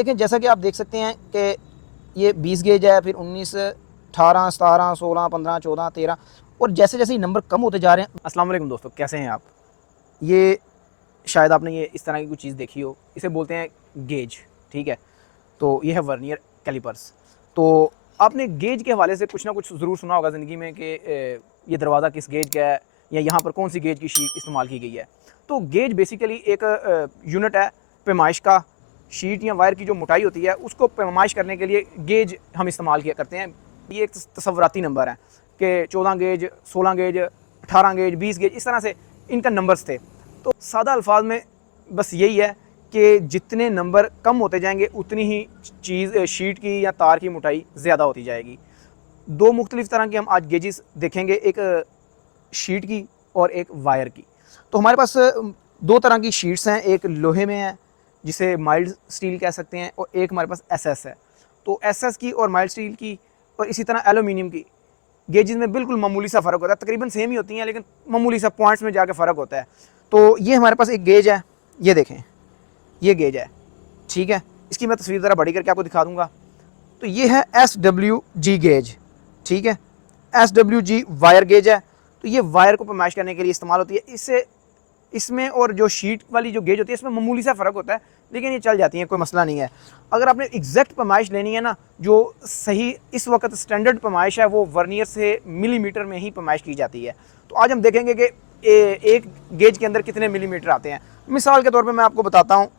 देखें जैसा कि आप देख सकते हैं कि ये 20 गेज है, फिर 19, 18, 17, 16, 15, 14, 13 और जैसे जैसे ही नंबर कम होते जा रहे हैं। अस्सलाम वालेकुम दोस्तों, कैसे हैं आप? ये शायद आपने ये इस तरह की कुछ चीज़ देखी हो, इसे बोलते हैं गेज। ठीक है, तो ये है वर्नियर कैलिपर्स। तो आपने गेज के हवाले से कुछ ना कुछ ज़रूर सुना होगा ज़िंदगी में कि ये दरवाज़ा किस गेज का है या यहाँ पर कौन सी गेज की शीट इस्तेमाल की गई है। तो गेज बेसिकली एक यूनिट है पैमाइश का। शीट या वायर की जो मोटाई होती है उसको पैमाइश करने के लिए गेज हम इस्तेमाल किया करते हैं। ये एक तसव्वुराती नंबर है कि 14 गेज, 16 गेज, 18 गेज, 20 गेज, इस तरह से इनका नंबर्स थे। तो सादा अल्फाज में बस यही है कि जितने नंबर कम होते जाएंगे उतनी ही चीज़ शीट की या तार की मोटाई ज़्यादा होती जाएगी। दो मुख्तलिफ़ तरह के हम आज गेजेस देखेंगे, एक शीट की और एक वायर की। तो हमारे पास दो तरह की शीट्स हैं, एक लोहे में है जिसे माइल्ड स्टील कह सकते हैं और एक हमारे पास एसएस है। तो एसएस की और माइल्ड स्टील की और इसी तरह एल्यूमिनियम की गेजेस में बिल्कुल मामूली सा फ़र्क होता है, तकरीबन सेम ही होती हैं लेकिन मामूली सा पॉइंट्स में जाकर फ़र्क होता है। तो ये हमारे पास एक गेज है, ये देखें, ये गेज है। ठीक है, इसकी मैं तस्वीर ज़रा बड़ी करके आपको दिखा दूंगा। तो ये है SWG गेज। ठीक है, SWG वायर गेज है। तो ये वायर को पैमाइश करने के लिए इस्तेमाल होती है। इससे इसमें और जो शीट वाली जो गेज होती है इसमें मामूली सा फ़र्क होता है, लेकिन ये चल जाती है, कोई मसला नहीं है। अगर आपने एग्जैक्ट पैमाइश लेनी है ना, जो सही इस वक्त स्टैंडर्ड पैमाइश है वो वर्नियर से मिलीमीटर में ही पैमाइश की जाती है। तो आज हम देखेंगे कि एक गेज के अंदर कितने मिलीमीटर आते हैं। मिसाल के तौर पर मैं आपको बताता हूँ,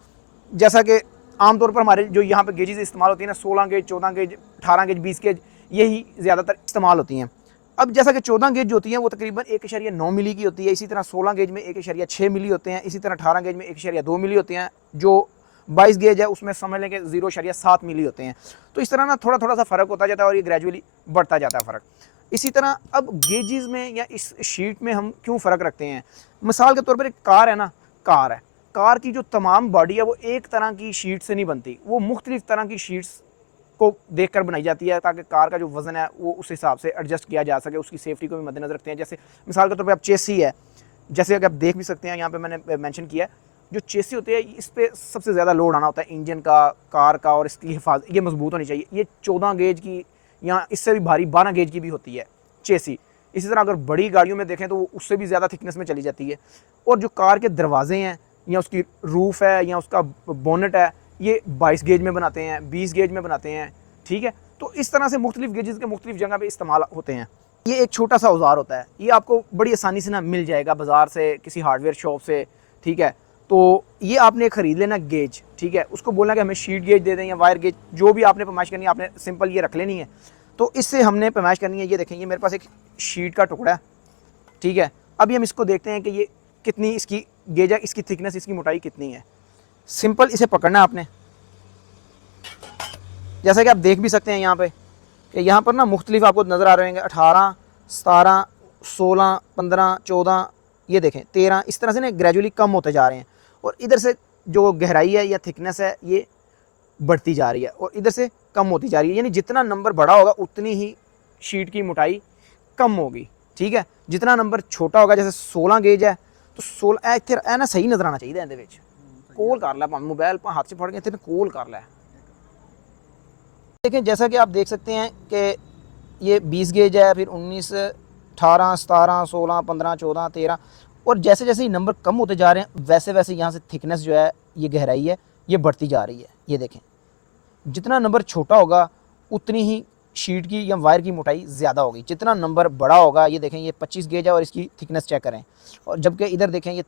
जैसा कि आमतौर पर हमारे जो यहाँ पे गेजेस इस्तेमाल होती हैं ना, 16 गेज, 14 गेज, 18 गेज, 20 गेज, यही ज़्यादातर इस्तेमाल होती हैं। अब जैसा कि 14 गेज जो होती हैं वो तकरीबन 1.9 मिली की होती है, इसी तरह 16 गेज में 1.6 मिली होते हैं, इसी तरह 18 गेज में 1.2 मिली होते हैं, जो 22 गेज है उसमें समझ लें कि 0.7 मिली होते हैं। तो इस तरह ना थोड़ा थोड़ा सा फ़र्क होता जाता है और ये ग्रेजुअली बढ़ता जाता है फ़र्क। इसी तरह अब गेजेस में या इस शीट में हम क्यों फ़र्क रखते हैं? मिसाल के तौर पर एक कार है ना, कार है, कार की जो तमाम बॉडी है वो एक तरह की शीट से नहीं बनती, वो मुख्तलिफ तरह की शीट्स को देखकर बनाई जाती है ताकि कार का जो वज़न है वो उस हिसाब से एडजस्ट किया जा सके, उसकी सेफ्टी को भी मद्देनजर रखते हैं। जैसे मिसाल के तौर पे आप चेसी है, जैसे कि आप देख भी सकते हैं यहाँ पे मैंने मेंशन किया है, जो चेसी होती है इस पर सबसे ज़्यादा लोड आना होता है इंजन का, कार का, और इसकी हिफाजत ये मजबूत होनी चाहिए। ये 14 गेज की या इससे भी भारी 12 गेज की भी होती है चेसी। इसी तरह अगर बड़ी गाड़ियों में देखें तो वो उससे भी ज़्यादा थिकनेस में चली जाती है। और जो कार के दरवाजे हैं या उसकी रूफ़ है या उसका बोनेट है, ये 22 गेज में बनाते हैं, 20 गेज में बनाते हैं। ठीक है, तो इस तरह से मुख्तलिफ गेजेस के मुख्तलिफ जगह पे इस्तेमाल होते हैं। ये एक छोटा सा औजार होता है, ये आपको बड़ी आसानी से ना मिल जाएगा बाज़ार से, किसी हार्डवेयर शॉप से। ठीक है, तो ये आपने ख़रीद लेना गेज। ठीक है, उसको बोलना कि हमें शीट गेज दे दें या वायर गेज, जो भी आपने पैमाइश करनी है आपने सिंपल ये रख लेनी है। तो इससे हमने पैमाइश करनी है। ये देखें, ये मेरे पास एक शीट का टुकड़ा है। ठीक है, अभी हम इसको देखते हैं कि ये कितनी इसकी गेज है, इसकी थिकनेस, इसकी मोटाई कितनी है। सिंपल इसे पकड़ना है आपने, जैसा कि आप देख भी सकते हैं यहाँ पे कि यहाँ पर ना मुख्तलिफ आपको नज़र आ रहे होंगे, 18, 17, 16, 15, 14, ये देखें 13, इस तरह से ना ग्रेजुअली कम होते जा रहे हैं। और इधर से जो गहराई है या थिकनेस है ये बढ़ती जा रही है और इधर से कम होती जा रही है। यानी जितना नंबर बड़ा होगा उतनी ही शीट की मोटाई कम होगी। ठीक है, जितना नंबर छोटा होगा, जैसे 16 गेज है तो 16 इतने ना सही नज़र आना चाहिए। ਇਹਦੇ कोल कर लै, मोबाइल हाथ से फड़ के इतने कोल कर लै। देखें जैसा कि आप देख सकते हैं कि ये 20 गेज है, फिर 19, 18, 17, 16, 15, 14, 13 और जैसे जैसे ही नंबर कम होते जा रहे हैं वैसे वैसे यहाँ से थिकनेस जो है, ये गहराई है, ये बढ़ती जा रही है। ये देखें, जितना नंबर छोटा होगा उतनी ही शीट की या वायर की मोटाई ज़्यादा होगी। जितना नंबर बड़ा होगा, ये देखें ये 25 गेज है और इसकी थिकनेस चेक करें, और जबकि इधर देखें ये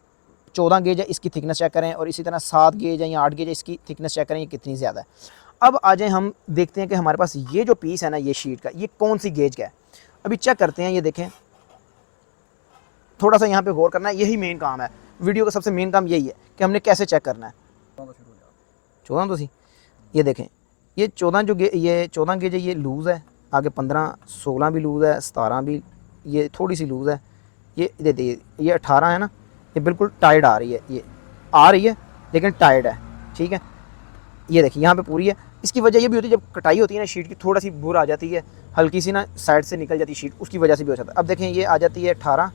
14 गेज है, इसकी थिकनेस चेक करें, और इसी तरह 7 गेज है या 8 गेज है, इसकी थिकनेस चेक करें, ये कितनी ज़्यादा है। अब आ जाए हम देखते हैं कि हमारे पास ये जो पीस है ना, ये शीट का, ये कौन सी गेज का है। अभी चेक करते हैं। ये देखें, थोड़ा सा यहाँ पे गौर करना है, यही मेन काम है वीडियो का, सबसे मेन काम यही है कि हमने कैसे चेक करना है। 14 तो सी, ये देखें, ये 14 जो ये 14 गेज है, ये लूज़ है, आगे 15, 16 भी लूज़ है, 17 भी ये थोड़ी सी लूज़ है, ये 18 है ना, ये बिल्कुल टाइट आ रही है, ये आ रही है लेकिन टाइट है। ठीक है, ये देखिए यहाँ पे पूरी है। इसकी वजह ये भी होती है, जब कटाई होती है ना शीट की, थोड़ा सी बुर आ जाती है, हल्की सी ना साइड से निकल जाती है शीट, उसकी वजह से भी हो जाता है। अब देखें, ये आ जाती है 18,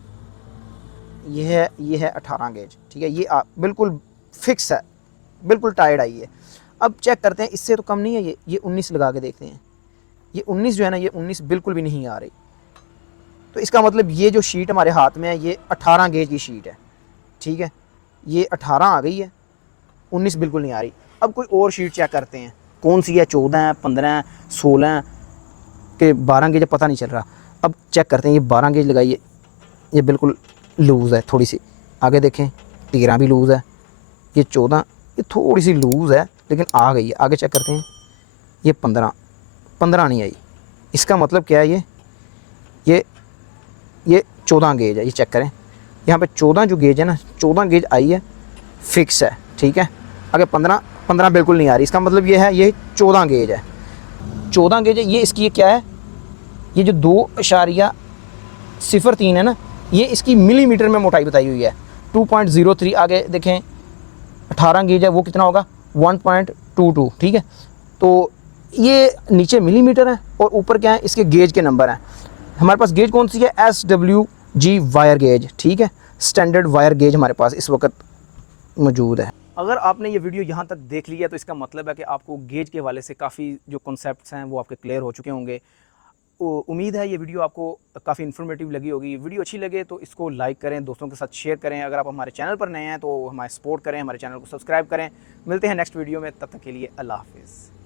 ये है 18 गेज। ठीक है, ये बिल्कुल फिक्स है, बिल्कुल टाइट आई है। अब चेक करते हैं, इससे तो कम नहीं है ये 19 लगा के देखते हैं। ये 19 जो है ना, ये 19 बिल्कुल भी नहीं आ रही। तो इसका मतलब ये जो शीट हमारे हाथ में है ये 18 गेज की शीट है, ठीक है। ये 18 आ गई है, 19 बिल्कुल नहीं आ रही। अब कोई और शीट चेक करते हैं, कौन सी है, 14 है, 15 है, 16 है कि 12 गेज, पता नहीं चल रहा। अब चेक करते हैं, ये 12 गेज लगाइए, ये बिल्कुल लूज़ है थोड़ी सी। आगे देखें, 13 भी लूज़ है, ये 14, ये थोड़ी सी लूज़ है लेकिन आ गई है। आगे चेक करते हैं, ये 15 नहीं आई। इसका मतलब क्या है, ये 14 गेज है। ये चेक करें, यहाँ पे 14 जो गेज है ना, 14 गेज आई है, फिक्स है, ठीक है। आगे 15 बिल्कुल नहीं आ रही। इसका मतलब ये है, ये 14 गेज है, 14 गेज है। ये इसकी ये क्या है, ये जो 2.03 है ना, ये इसकी मिलीमीटर में मोटाई बताई हुई है, 2.03। आगे देखें, 18 गेज है, वो कितना होगा, 1.22, ठीक है। तो ये नीचे मिलीमीटर है और ऊपर क्या है, इसके गेज के नंबर हैं। हमारे पास गेज कौन सी है, SWG वायर गेज, ठीक है। स्टैंडर्ड वायर गेज हमारे पास इस वक्त मौजूद है। अगर आपने ये वीडियो यहाँ तक देख लिया तो इसका मतलब है कि आपको गेज के हवाले से काफ़ी जो कॉन्सेप्ट्स हैं वो आपके क्लियर हो चुके होंगे। उम्मीद है ये वीडियो आपको काफ़ी इन्फॉर्मेटिव लगी होगी। वीडियो अच्छी लगे तो इसको लाइक करें, दोस्तों के साथ शेयर करें। अगर आप हमारे चैनल पर नए हैं तो हमारे सपोर्ट करें, हमारे चैनल को सब्सक्राइब करें। मिलते हैं नेक्स्ट वीडियो में, तब तक के लिए अल्लाह हाफिज़।